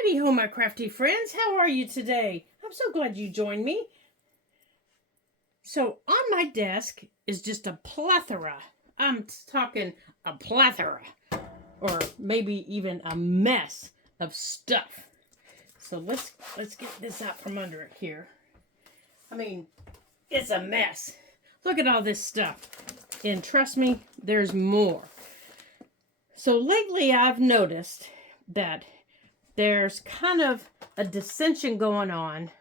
Heidi ho, my crafty friends. How are you today? I'm so glad you joined me. So, on my desk is just a plethora. I'm talking a plethora, or maybe even a mess of stuff. So let's get this out from under it here. I mean, it's a mess. Look at all this stuff. And trust me, there's more. So lately I've noticed that there's kind of a dissension going on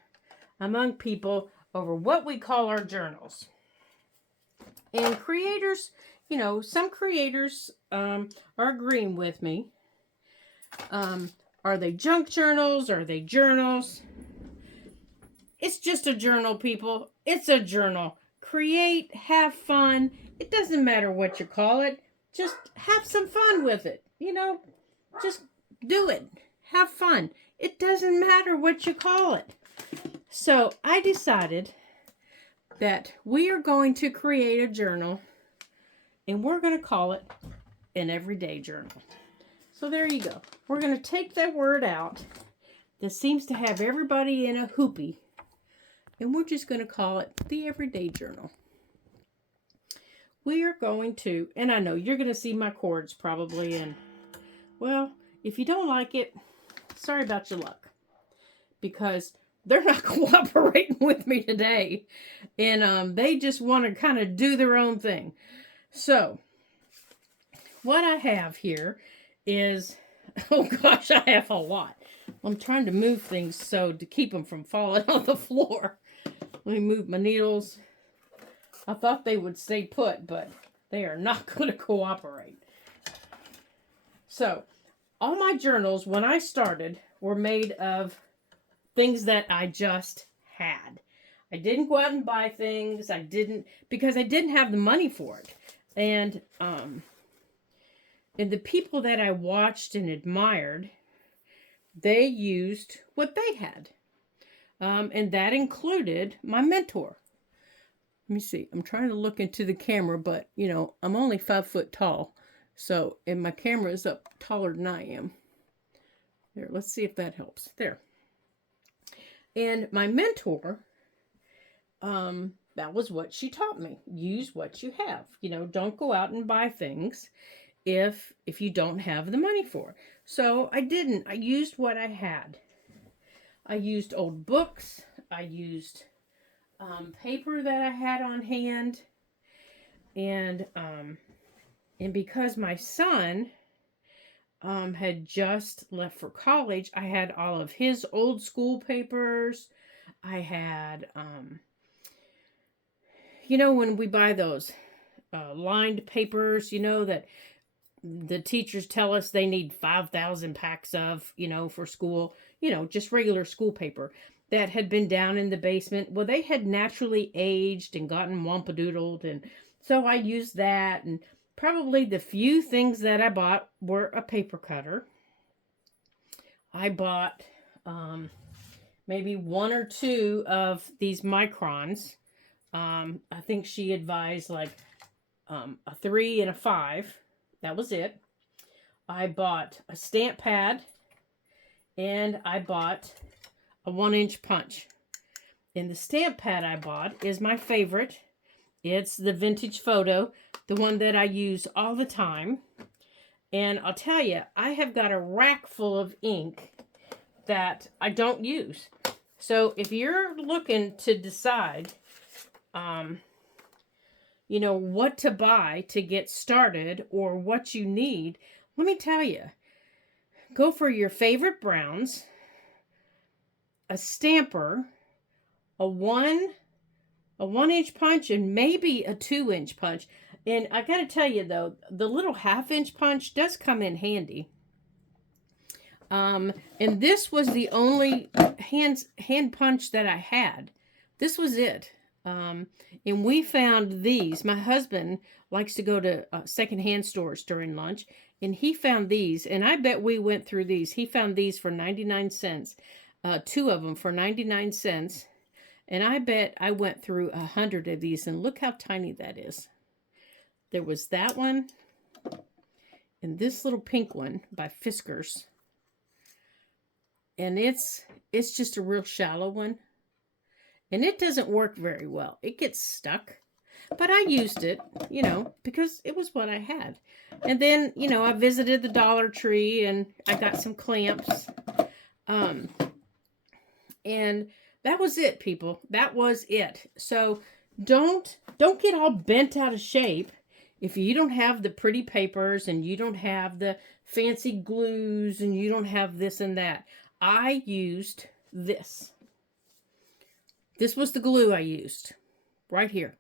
among people over what we call our journals. And creators, some creators are agreeing with me. Are they junk journals? Are they journals? It's just a journal, people. It's a journal. Create, have fun. It doesn't matter what you call it. Just have some fun with it. Just do it. Have fun. It doesn't matter what you call it. So I decided that we are going to create a journal and we're going to call it an everyday journal. So there you go. We're going to take that word out that seems to have everybody in a hoopy, and we're just going to call it the everyday journal. We are going to, and I know you're going to see my cords probably, and well, if you don't like it, sorry about your luck, because they're not cooperating with me today, and they just want to kind of do their own thing. So what I have here is, oh gosh, I have a lot. I'm trying to move things so to keep them from falling on the floor. Let me move my needles. I thought they would stay put, but they are not going to cooperate. So all my journals, when I started, were made of things that I just had. I didn't go out and buy things. Because I didn't have the money for it. And the people that I watched and admired, they used what they had. And that included my mentor. Let me see. I'm trying to look into the camera, but, I'm only 5 foot tall. So, and my camera is up taller than I am. There, let's see if that helps. There. And my mentor, that was what she taught me. Use what you have. Don't go out and buy things if you don't have the money for it. So I didn't. I used what I had. I used old books. I used paper that I had on hand. And because my son had just left for college, I had all of his old school papers. I had, when we buy those lined papers, that the teachers tell us they need 5,000 packs of, for school, just regular school paper that had been down in the basement. Well, they had naturally aged and gotten wampadoodled. And so I used that. And probably the few things that I bought were a paper cutter. I bought maybe 1 or 2 of these microns. I think she advised like a 3 and a 5. That was it. I bought a stamp pad, and I bought a 1-inch punch. And the stamp pad I bought is my favorite. It's the Vintage Photo, the one that I use all the time. And I'll tell you, I have got a rack full of ink that I don't use. So if you're looking to decide, what to buy to get started or what you need, let me tell you, go for your favorite browns, a stamper, a 1-inch punch, and maybe a 2-inch punch. And I got to tell you though, the little 1/2-inch punch does come in handy. And this was the only hand punch that I had. This was it. And we found these. My husband likes to go to secondhand stores during lunch, and he found these, and I bet we went through these. He found these for 99 cents, 2 of them for 99 cents, and I bet I went through 100 of these, and look how tiny that is. There was that one, and this little pink one by Fiskars. and it's just a real shallow one, and it doesn't work very well. It gets stuck. But I used it, because it was what I had. And then, I visited the Dollar Tree and I got some clamps. Um, and that was it, people. That was it. So don't get all bent out of shape if you don't have the pretty papers and you don't have the fancy glues and you don't have this and that. I used this. This was the glue I used right here.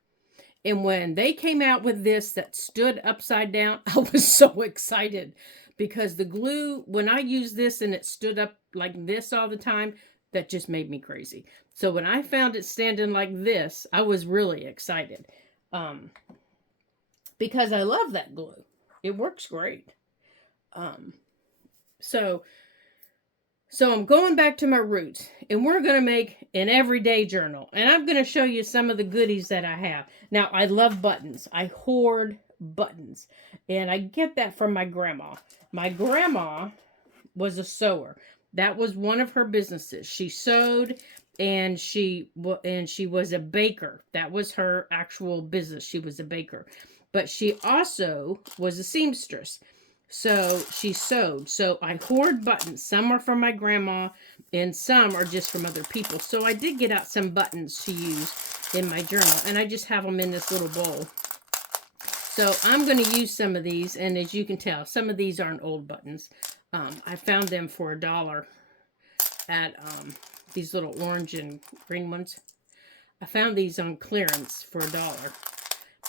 And when they came out with this that stood upside down, I was so excited because the glue, when I used this and it stood up like this all the time, that just made me crazy. So when I found it standing like this, I was really excited because I love that glue. It works great. So I'm going back to my roots, and we're going to make an everyday journal. And I'm going to show you some of the goodies that I have. Now, I love buttons. I hoard buttons. And I get that from my grandma. My grandma was a sewer. That was one of her businesses. She sewed, and she was a baker. That was her actual business. She was a baker. But she also was a seamstress. So she sewed. So I hoard buttons. Some are from my grandma and some are just from other people. So I did get out some buttons to use in my journal. And I just have them in this little bowl. So I'm going to use some of these. And as you can tell, some of these aren't old buttons. I found them for $1 at these little orange and green ones. I found these on clearance for $1.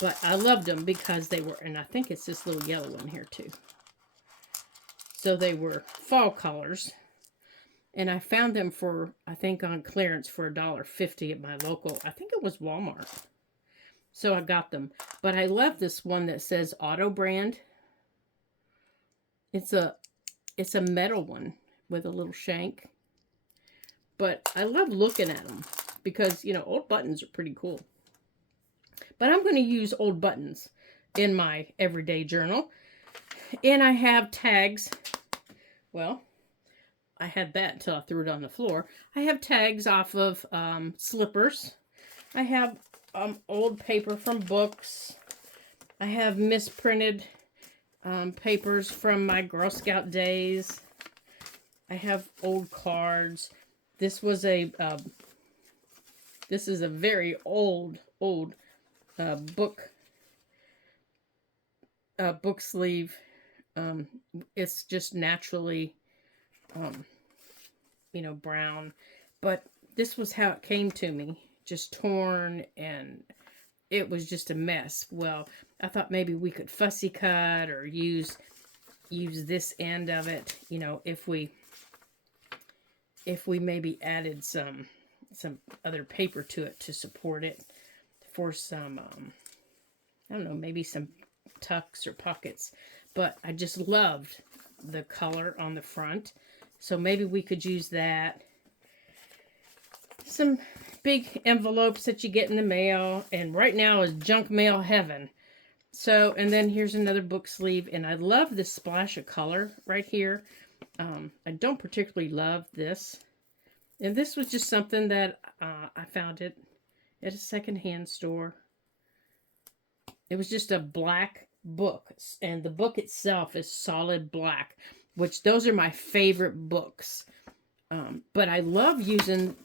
But I loved them because they were, and I think it's this little yellow one here too. So they were fall colors. And I found them for, I think on clearance for $1.50 at my local, I think it was Walmart. So I got them. But I love this one that says Auto Brand. It's a metal one with a little shank. But I love looking at them because, old buttons are pretty cool. But I'm going to use old buttons in my everyday journal. And I have tags. Well, I had that until I threw it on the floor. I have tags off of slippers. I have old paper from books. I have misprinted papers from my Girl Scout days. I have old cards. This was this is a very old book sleeve. It's just naturally, brown. But this was how it came to me. Just torn, and it was just a mess. Well, I thought maybe we could fussy cut or use this end of it, if we maybe added some other paper to it to support it for some, I don't know, maybe some tucks or pockets. But I just loved the color on the front. So maybe we could use that. Some big envelopes that you get in the mail. And right now is junk mail heaven. So, and then here's another book sleeve. And I love this splash of color right here. I don't particularly love this. And this was just something that I found it at a secondhand store. It was just a black book, and the book itself is solid black, which those are my favorite books. But I love using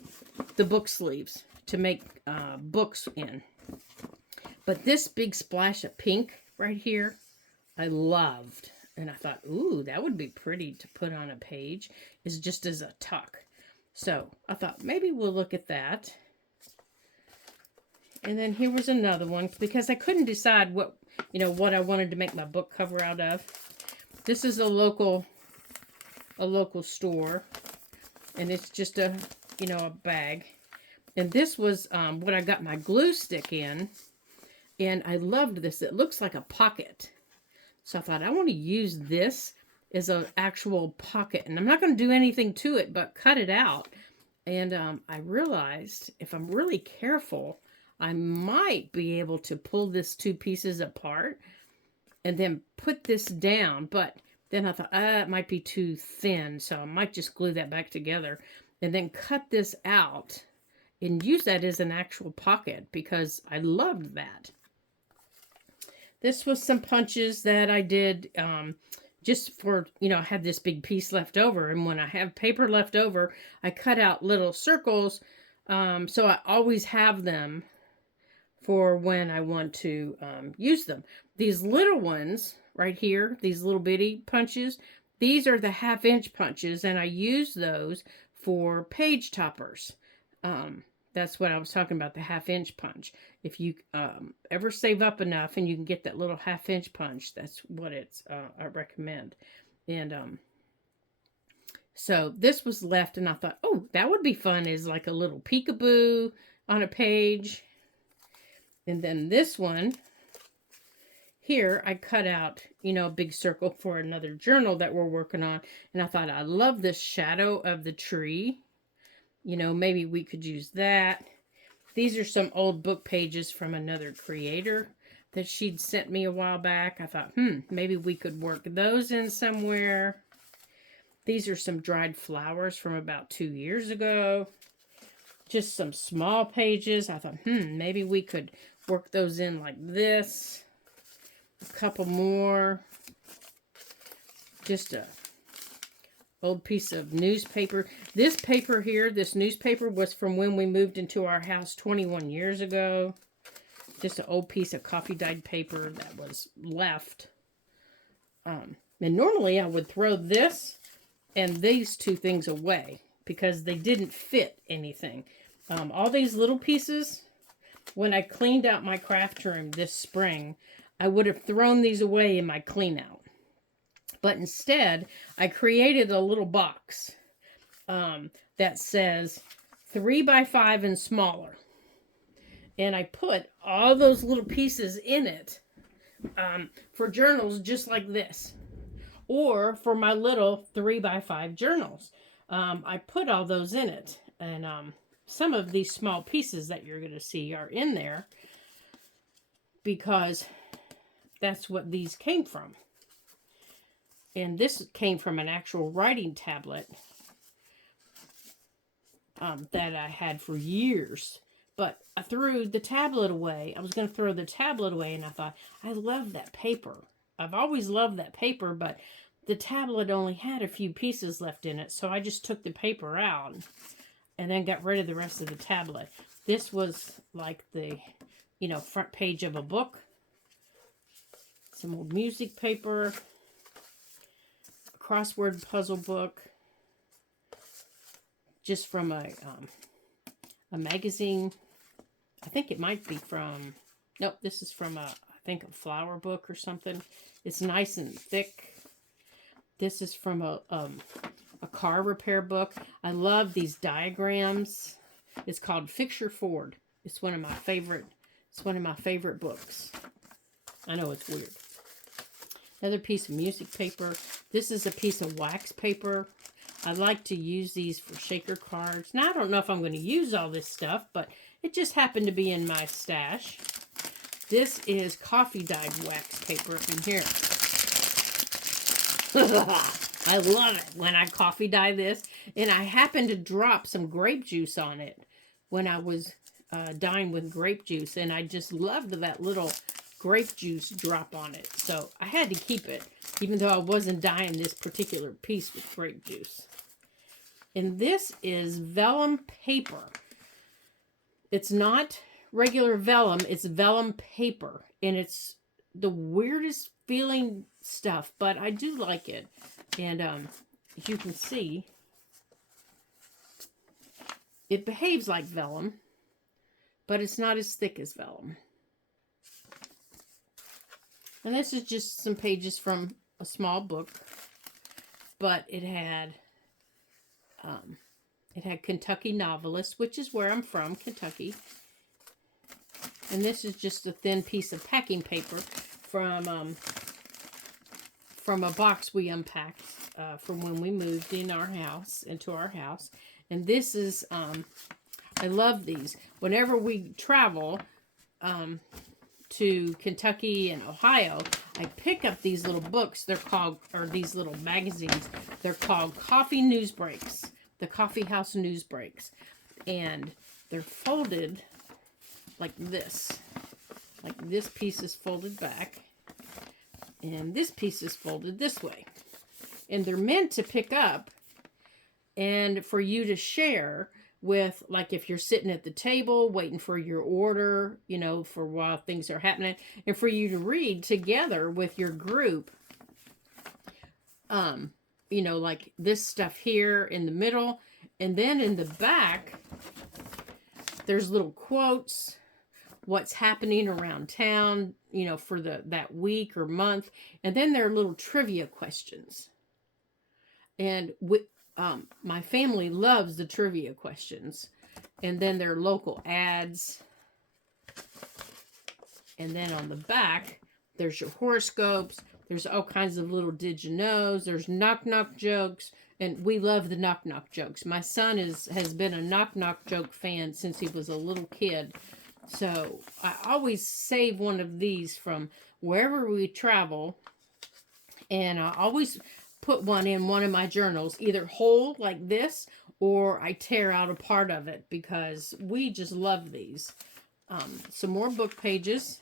the book sleeves to make books in. But this big splash of pink right here, I loved. And I thought, ooh, that would be pretty to put on a page, is just as a tuck. So I thought maybe we'll look at that. And then here was another one, because I couldn't decide what I wanted to make my book cover out of. This is a local store, and it's just a bag. And this was what I got my glue stick in, and I loved this. It looks like a pocket. So I thought I want to use this as an actual pocket, and I'm not going to do anything to it but cut it out. And I realized if I'm really careful, I might be able to pull this two pieces apart and then put this down. But Then I thought, it might be too thin, so I might just glue that back together. And then cut this out and use that as an actual pocket because I loved that. This was some punches that I did just for, I had this big piece left over. And when I have paper left over, I cut out little circles. So I always have them for when I want to use them. These little ones right here, these little bitty punches, these are the 1/2 inch punches, and I use those for page toppers. That's what I was talking about, the 1/2 inch punch. If you ever save up enough and you can get that little 1/2 inch punch, that's what I recommend. And so this was left, and I thought, oh, that would be fun as like a little peekaboo on a page. And then this one here, I cut out, a big circle for another journal that we're working on. And I thought, I love this shadow of the tree. Maybe we could use that. These are some old book pages from another creator that she'd sent me a while back. I thought, maybe we could work those in somewhere. These are some dried flowers from about 2 years ago. Just some small pages. I thought, maybe we could work those in like this. A couple more. Just a old piece of newspaper. This paper here, this newspaper was from when we moved into our house 21 years ago. Just an old piece of coffee dyed paper that was left. And normally I would throw this and these two things away because they didn't fit anything. All these little pieces, when I cleaned out my craft room this spring, I would have thrown these away in my clean out. But instead, I created a little box that says 3 by 5 and smaller. And I put all those little pieces in it for journals just like this. Or for my little 3 by 5 journals. I put all those in it. And some of these small pieces that you're going to see are in there because that's what these came from. And this came from an actual writing tablet that I had for years. But I threw the tablet away. I was going to throw the tablet away, and I thought, I love that paper. I've always loved that paper, but the tablet only had a few pieces left in it, so I just took the paper out and then got rid of the rest of the tablet. This was like the, front page of a book. Some old music paper. A crossword puzzle book. Just from a magazine. I think it might be from, nope, this is from I think a flower book or something. It's nice and thick. This is from a car repair book. I love these diagrams. It's called Fix Your Ford. It's one of my favorite. It's one of my favorite books. I know it's weird. Another piece of music paper. This is a piece of wax paper. I like to use these for shaker cards. Now, I don't know if I'm going to use all this stuff, but it just happened to be in my stash. This is coffee dyed wax paper in here. I love it when I coffee dye this. And I happened to drop some grape juice on it when I was dyeing with grape juice. And I just loved that little grape juice drop on it. So I had to keep it, even though I wasn't dyeing this particular piece with grape juice. And this is vellum paper. It's not regular vellum, it's vellum paper. And it's the weirdest feeling stuff, but I do like it. And as you can see, it behaves like vellum, but it's not as thick as vellum. And this is just some pages from a small book, but it had Kentucky Novelist, which is where I'm from, Kentucky. And this is just a thin piece of packing paper from a box we unpacked from when we moved into our house. And this is, I love these. Whenever we travel to Kentucky and Ohio, I pick up these little books. They're called, or these little magazines. They're called coffee news breaks. The coffee house news breaks. And they're folded like this. Like this piece is folded back. And this piece is folded this way. And they're meant to pick up and for you to share with, like, if you're sitting at the table waiting for your order, you know, for while things are happening, and for you to read together with your group. You know, like this stuff here in the middle, and then in the back, there's little quotes, what's happening around town, you know, for that week or month, and then there are little trivia questions. And my family loves the trivia questions. And then there are local ads. And then on the back, there's your horoscopes. There's all kinds of little did you knows. There's knock-knock jokes. And we love the knock-knock jokes. My son has been a knock-knock joke fan since he was a little kid. So I always save one of these from wherever we travel. And I always put one in one of my journals, either whole like this, or I tear out a part of it, because we just love these. Some more book pages,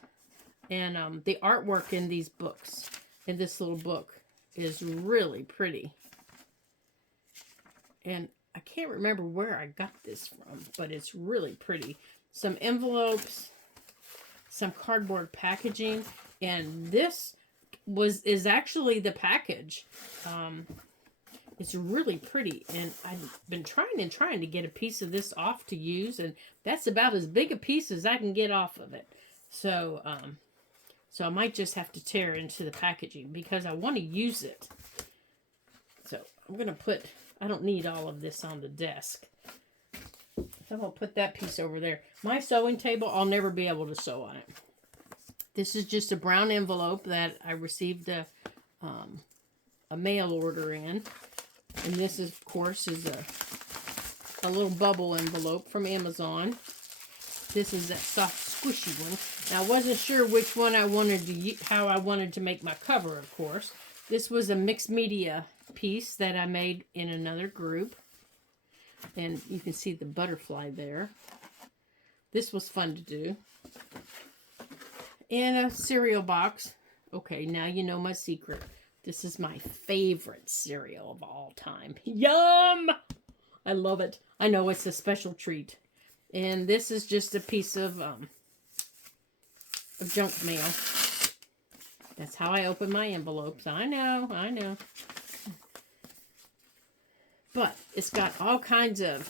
and the artwork in these books, in this little book, is really pretty. And I can't remember where I got this from, but it's really pretty. Some envelopes, some cardboard packaging, and this is actually the package. It's really pretty, and I've been trying to get a piece of this off to use, and that's about as big a piece as I can get off of it. So so I might just have to tear into the packaging because I want to use it. So I'm gonna put, I don't need all of this on the desk, so I'm gonna put that piece over there. My sewing table, I'll never be able to sew on it. This is just a brown envelope that I received a mail order in. And this, is, of course, is a little bubble envelope from Amazon. This is that soft, squishy one. Now, I wasn't sure which one I wanted to, how I wanted to make my cover, of course. This was a mixed media piece that I made in another group. And you can see the butterfly there. This was fun to do. And a cereal box. Okay, now you know my secret. This is my favorite cereal of all time. Yum! I love it. I know it's a special treat. And this is just a piece of junk mail. That's how I open my envelopes. I know. But it's got all kinds of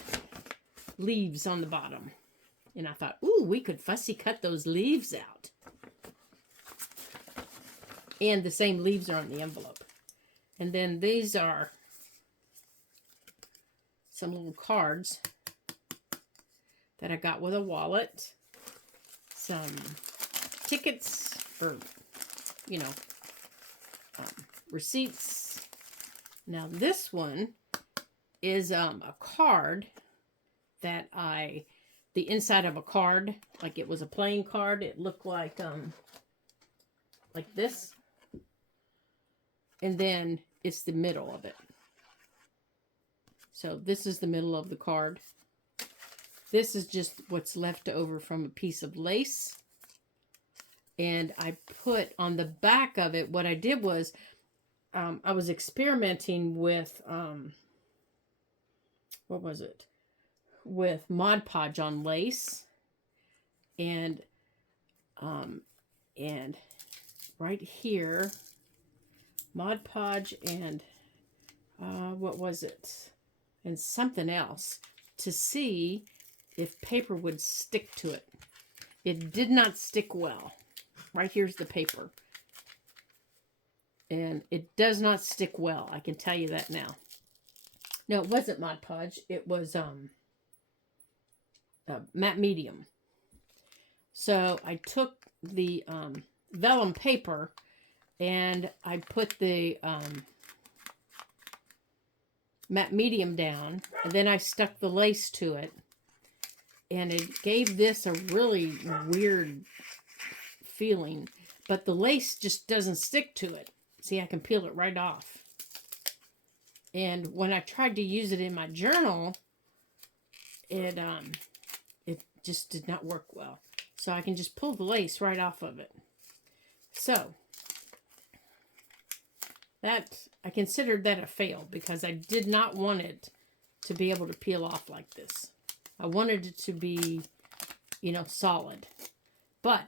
leaves on the bottom. And I thought, ooh, we could fussy cut those leaves out. And the same leaves are on the envelope. And then these are some little cards that I got with a wallet. Some tickets for, you know, receipts. Now this one is a card that the inside of a card, like it was a playing card. It looked like this. And then it's the middle of it. So this is the middle of the card. This is just what's left over from a piece of lace. And I put on the back of it, what I did was, I was experimenting with, what was it? With Mod Podge on lace. And right here, Mod Podge and what was it? And something else to see if paper would stick to it. It did not stick well. Right here's the paper. And it does not stick well. I can tell you that now. No, it wasn't Mod Podge. It was matte medium. So I took the vellum paper and I put the matte medium down, and then I stuck the lace to it, and it gave this a really weird feeling, but the lace just doesn't stick to it. See, I can peel it right off. And when I tried to use it in my journal, it just did not work well. So I can just pull the lace right off of it. So that, I considered that a fail because I did not want it to be able to peel off like this. I wanted it to be, you know, solid. But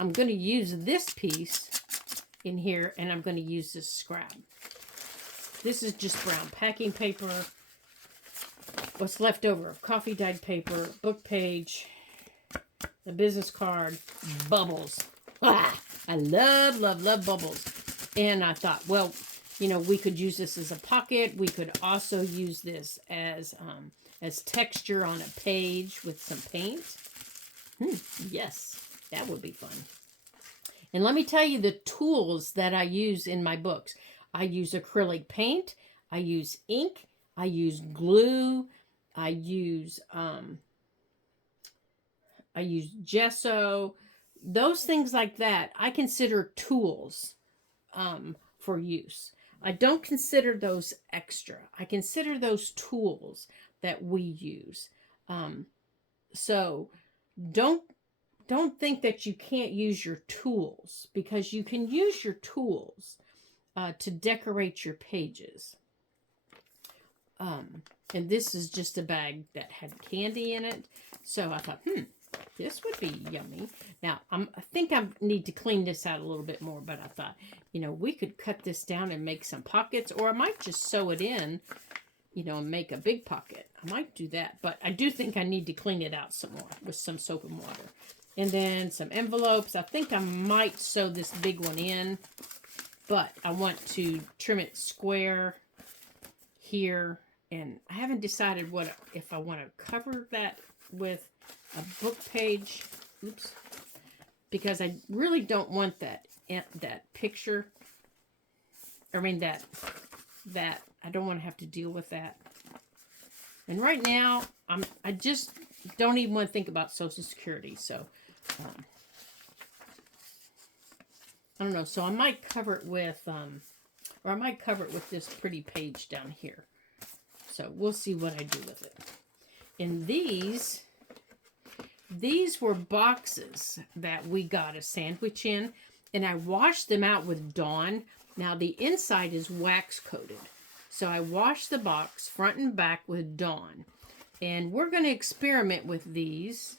I'm going to use this piece in here, and I'm going to use this scrap. This is just brown packing paper. What's left over of coffee dyed paper, book page, a business card, bubbles. Ah, I love, love, love bubbles. And I thought, well, you know, we could use this as a pocket. We could also use this as texture on a page with some paint. Yes, that would be fun. And let me tell you the tools that I use in my books. I use acrylic paint. I use ink. I use glue. I use gesso. Those things like that, I consider tools for use. I don't consider those extra. I consider those tools that we use. So don't think that you can't use your tools, because you can use your tools to decorate your pages. And this is just a bag that had candy in it. So I thought, this would be yummy. Now, I think I need to clean this out a little bit more, but I thought, you know, we could cut this down and make some pockets, or I might just sew it in, you know, and make a big pocket. I might do that, but I do think I need to clean it out some more with some soap and water. And then some envelopes. I think I might sew this big one in, but I want to trim it square here. And I haven't decided if I want to cover that with a book page. Oops. Because I really don't want that picture. I mean, that I don't want to have to deal with that. And right now, I just don't even want to think about Social Security. So, I don't know. So I might cover it with, or I might cover it with this pretty page down here. So we'll see what I do with it. And these were boxes that we got a sandwich in, and I washed them out with Dawn. Now the inside is wax coated. So I washed the box front and back with Dawn. And we're going to experiment with these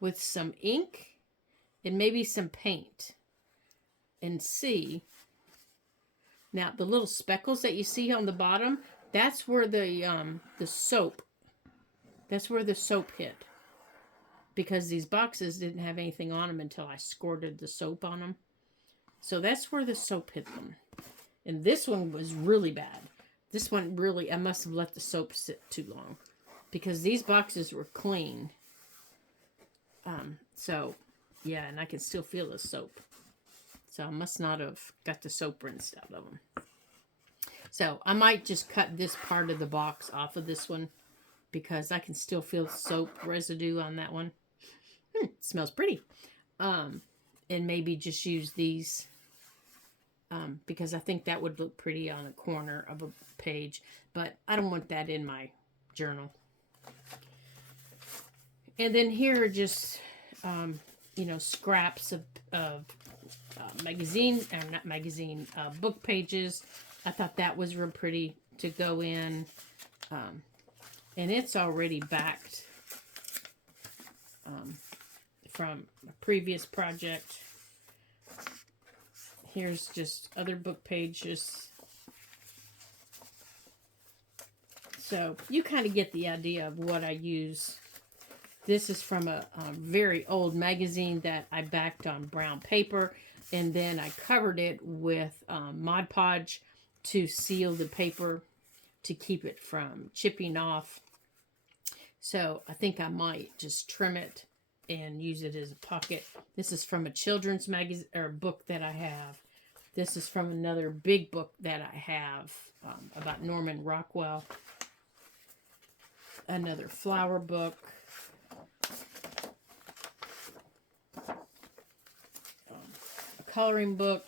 with some ink and maybe some paint and see. Now, the little speckles that you see on the bottom, that's where the soap, that's where the soap hit. Because these boxes didn't have anything on them until I squirted the soap on them. So that's where the soap hit them. And this one was really bad. This one really, I must have let the soap sit too long. Because these boxes were clean. So, yeah, and I can still feel the soap. So I must not have got the soap rinsed out of them. So I might just cut this part of the box off of this one, because I can still feel soap residue on that one. It smells pretty. And maybe just use these, because I think that would look pretty on the corner of a page. But I don't want that in my journal. And then here are just, you know, scraps of magazine, or not magazine, book pages. I thought that was real pretty to go in. And it's already backed from a previous project. Here's just other book pages. So you kind of get the idea of what I use. This is from a very old magazine that I backed on brown paper. And then I covered it with Mod Podge to seal the paper to keep it from chipping off. So I think I might just trim it and use it as a pocket. This is from a children's magazine or book that I have. This is from another big book that I have about Norman Rockwell. Another flower book. coloring book.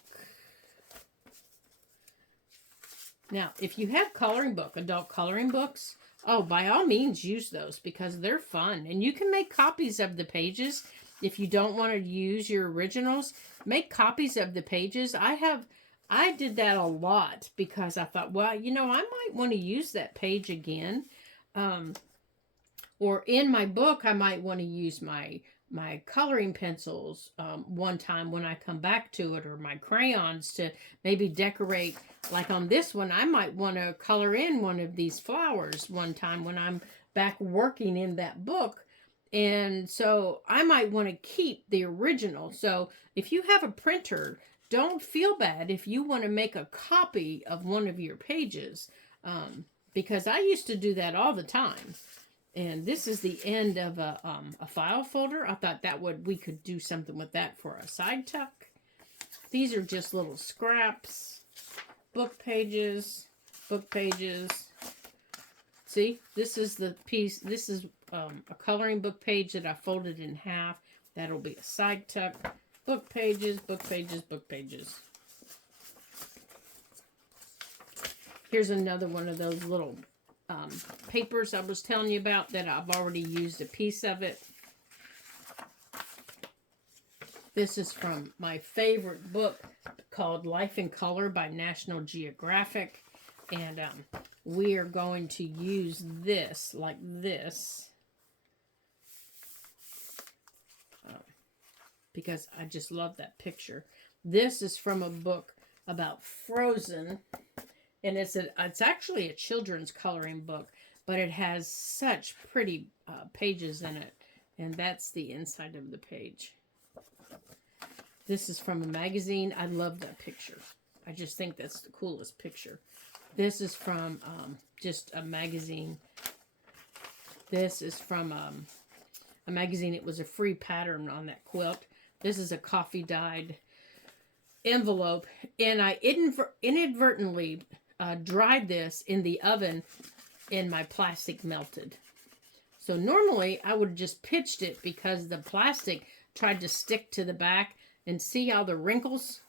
Now, if you have coloring book, adult coloring books, oh, by all means use those because they're fun. And you can make copies of the pages. If you don't want to use your originals, make copies of the pages. I did that a lot because I thought, well, I might want to use that page again. Or in my book, I might want to use my coloring pencils one time when I come back to it, or my crayons to maybe decorate. Like on this one, I might want to color in one of these flowers one time when I'm back working in that book. And so I might want to keep the original. So if you have a printer, don't feel bad if you want to make a copy of one of your pages, because I used to do that all the time. And this is the end of a file folder. I thought we could do something with that for a side tuck. These are just little scraps, book pages. See, this is the piece. This is a coloring book page that I folded in half. That'll be a side tuck. Book pages. Here's another one of those little papers I was telling you about that I've already used a piece of it. This is from my favorite book called Life in Color by National Geographic. And we are going to use this like this. Because I just love that picture. This is from a book about Frozen. And it's actually a children's coloring book, but it has such pretty pages in it. And that's the inside of the page. This is from a magazine. I love that picture. I just think that's the coolest picture. This is from just a magazine. This is from a magazine. It was a free pattern on that quilt. This is a coffee dyed envelope. And I inadvertently dried this in the oven and my plastic melted. So normally I would have just pitched it because the plastic tried to stick to the back, and see how the wrinkles?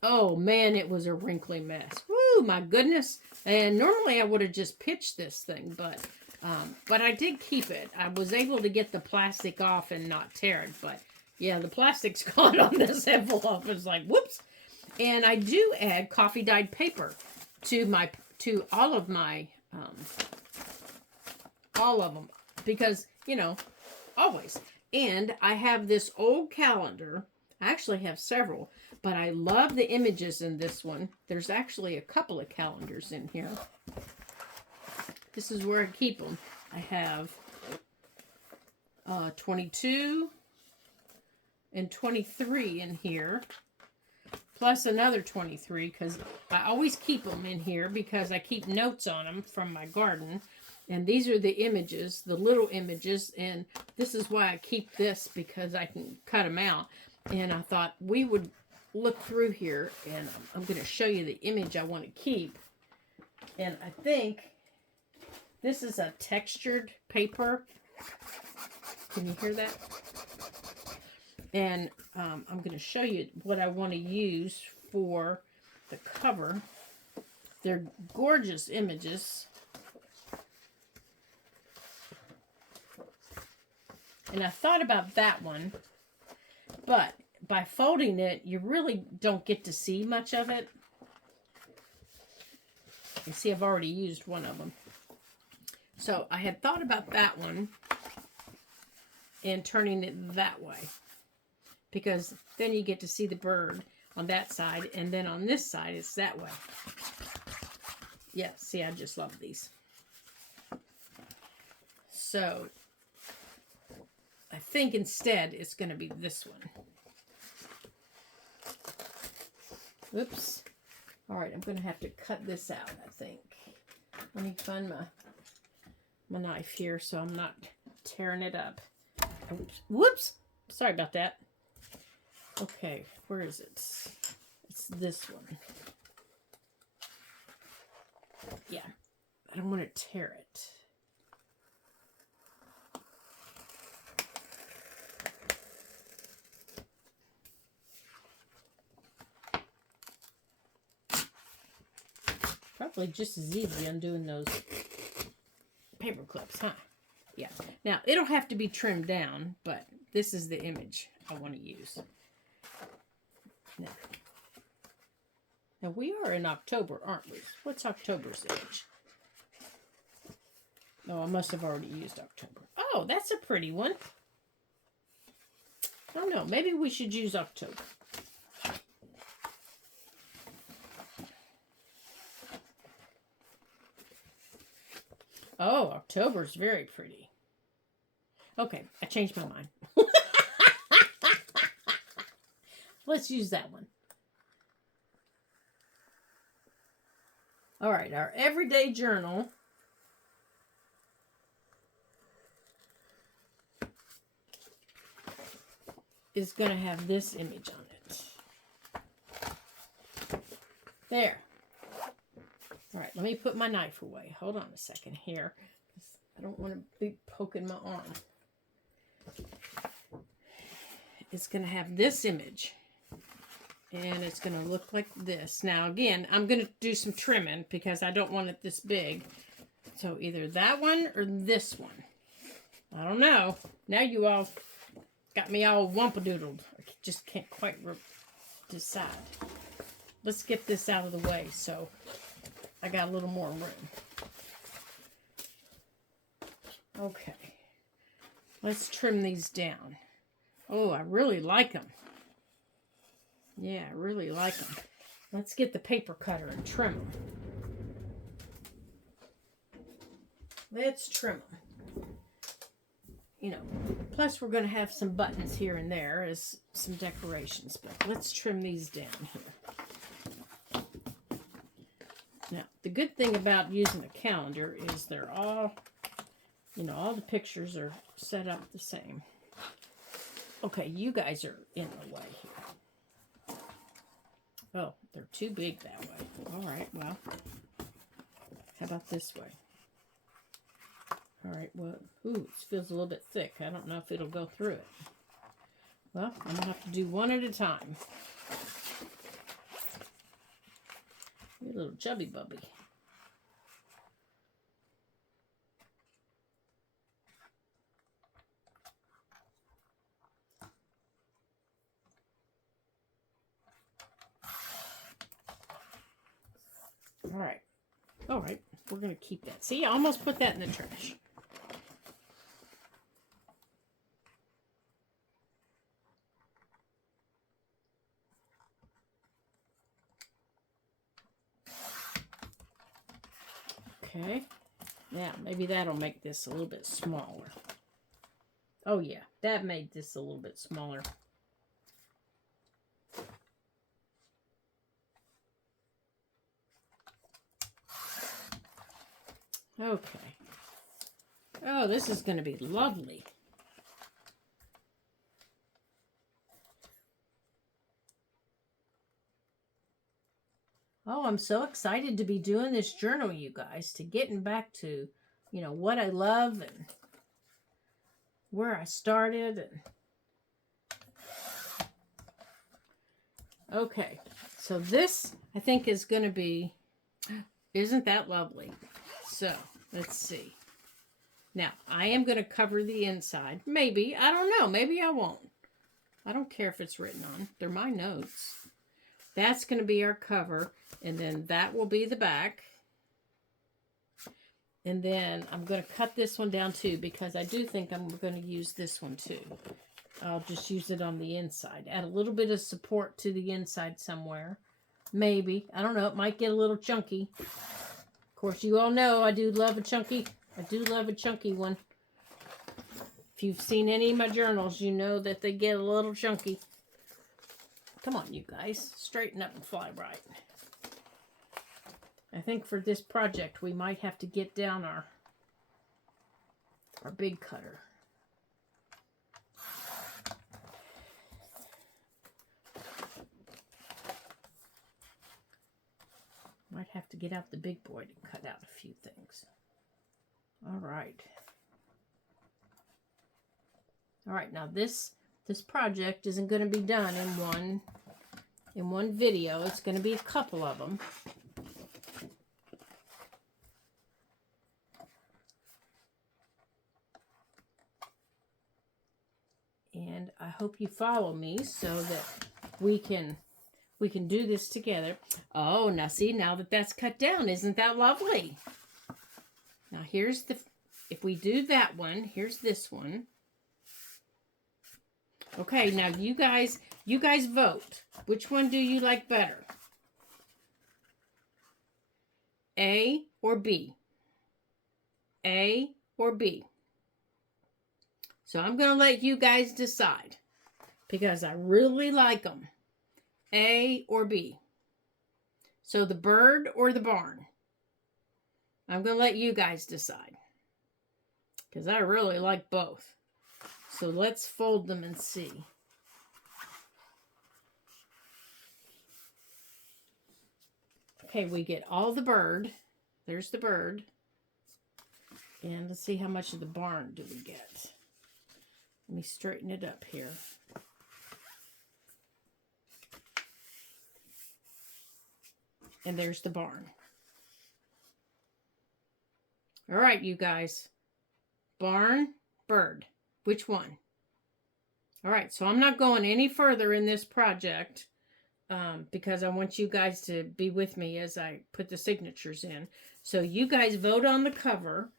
Oh man, it was a wrinkly mess. Woo, my goodness. And normally I would have just pitched this thing, but I did keep it. I was able to get the plastic off and not tear it, but yeah, the plastic's gone on this envelope. It's like, whoops. And I do add coffee dyed paper to all of my all of them, because always. And I have this old calendar. I actually have several, but I love the images in this one. There's actually a couple of calendars in here. This is where I keep them. I have 22 and 23 in here, plus another 23, because I always keep them in here because I keep notes on them from my garden. And these are the images, the little images, and this is why I keep this, because I can cut them out. And I thought we would look through here, and I'm going to show you the image I want to keep. And I think this is a textured paper. Can you hear that? And I'm going to show you what I want to use for the cover. They're gorgeous images. And I thought about that one, but by folding it, you really don't get to see much of it. You see, I've already used one of them. So I had thought about that one and turning it that way, because then you get to see the bird on that side, and then on this side, it's that way. Yeah, see, I just love these. So I think instead it's going to be this one. Oops. All right, I'm going to have to cut this out, I think. Let me find my knife here so I'm not tearing it up. Oops. Whoops. Sorry about that. Okay, where is it? It's this one. Yeah, I don't want to tear it. Probably just as easy undoing those paper clips, huh? Yeah. Now, it'll have to be trimmed down, but this is the image I want to use. Now, we are in October, aren't we? What's October's image? Oh, I must have already used October. Oh, that's a pretty one. I don't know. Maybe we should use October. Oh, October's very pretty. Okay, I changed my mind. Let's use that one. All right, our everyday journal. Is going to have this image on it. There. All right, let me put my knife away. Hold on a second here. I don't want to be poking my arm. It's going to have this image. And it's going to look like this. Now, again, I'm going to do some trimming because I don't want it this big. So either that one or this one. I don't know. Now you all got me all wumpadoodled. I just can't quite decide. Let's get this out of the way so I got a little more room. Okay. Let's trim these down. Oh, I really like them. Yeah, I really like them. Let's get the paper cutter and trim them. Let's trim them. You know, plus we're going to have some buttons here and there as some decorations, but let's trim these down here. Now, the good thing about using a calendar is they're all, you know, all the pictures are set up the same. Okay, you guys are in the way here. Oh, they're too big that way. All right, well, how about this way? All right, well, ooh, it feels a little bit thick. I don't know if it'll go through it. Well, I'm going to have to do one at a time. You little chubby bubby. All right. All right, we're going to keep that. See, I almost put that in the trash. Okay, now maybe that'll make this a little bit smaller. Oh yeah, that made this a little bit smaller. Okay. Oh, this is going to be lovely. Oh, I'm so excited to be doing this journal, you guys, to getting back to, you know, what I love and where I started. And okay, so this, I think, is going to be, isn't that lovely? So, let's see. Now, I am going to cover the inside. Maybe. I don't know. Maybe I won't. I don't care if it's written on. They're my notes. That's going to be our cover. And then that will be the back. And then I'm going to cut this one down too, because I do think I'm going to use this one too. I'll just use it on the inside. Add a little bit of support to the inside somewhere. Maybe. I don't know. It might get a little chunky. Of course, you all know I do love a chunky. I do love a chunky one. If you've seen any of my journals, you know that they get a little chunky. Come on, you guys. Straighten up and fly right. I think for this project, we might have to get down our big cutter. Might have to get out the big boy to cut out a few things. All right. All right, now this project isn't going to be done in one video. It's going to be a couple of them. And I hope you follow me so that we can do this together. Oh, now see, now that that's cut down, isn't that lovely? Now here's if we do that one, here's this one. Okay, now you guys vote. Which one do you like better? A or B? A or B? So I'm going to let you guys decide because I really like them. A or B? So the bird or the barn? I'm going to let you guys decide because I really like both. So let's fold them and see. Okay, we get all the bird. There's the bird. And let's see how much of the barn do we get. Let me straighten it up here. And there's the barn. All right, you guys. Barn, bird. Which one? All right, so I'm not going any further in this project because I want you guys to be with me as I put the signatures in. So you guys vote on the cover,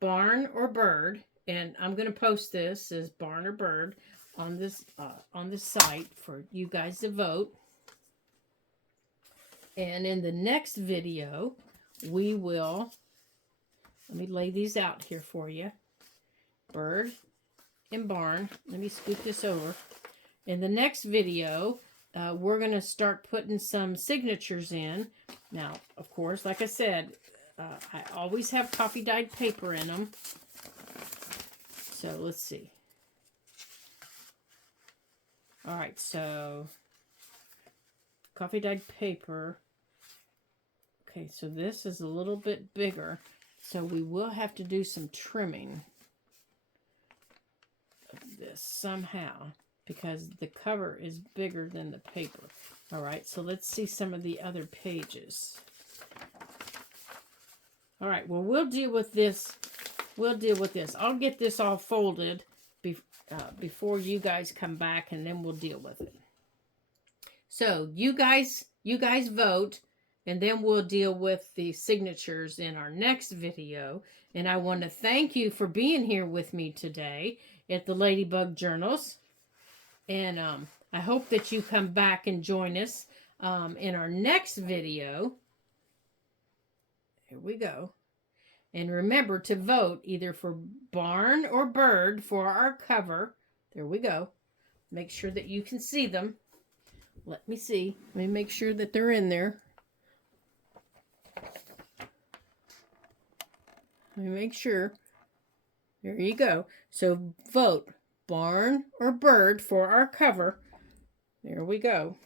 barn or bird, and I'm going to post this as barn or bird on this site for you guys to vote. And in the next video, we will, let me lay these out here for you. Bird and barn. Let me scoot this over. In the next video, we're going to start putting some signatures in. Now, of course, like I said, I always have coffee dyed paper in them. So let's see. All right, so coffee dyed paper. Okay, so this is a little bit bigger. So we will have to do some trimming of this somehow because the cover is bigger than the paper. All right, so let's see some of the other pages. All right, well, we'll deal with this. We'll deal with this. I'll get this all folded before you guys come back, and then we'll deal with it. So you guys vote, and then we'll deal with the signatures in our next video. And I want to thank you for being here with me today at the Ladybug Journals. And I hope that you come back and join us in our next video. Here we go. And remember to vote either for barn or bird for our cover. There we go. Make sure that you can see them. Let me see. Let me make sure that they're in there. Let me make sure. There you go. So vote barn or bird for our cover. There we go.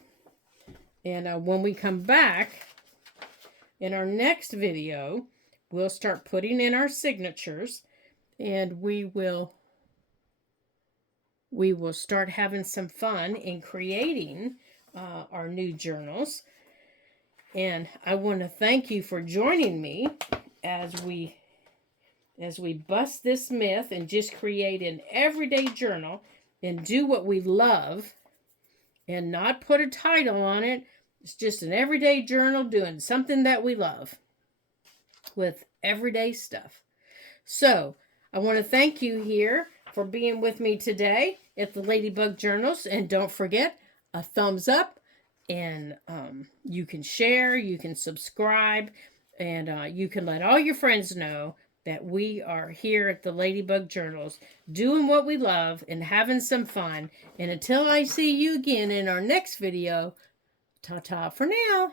And when we come back in our next video, we'll start putting in our signatures, and we will start having some fun in creating our new journals. And I want to thank you for joining me as we bust this myth and just create an everyday journal and do what we love and not put a title on it. It's just an everyday journal doing something that we love with everyday stuff. So I want to thank you here for being with me today at the Ladybug Journals. And don't forget, a thumbs up, and you can share, you can subscribe, and you can let all your friends know that we are here at the Ladybug Journals doing what we love and having some fun. And until I see you again in our next video, ta-ta for now.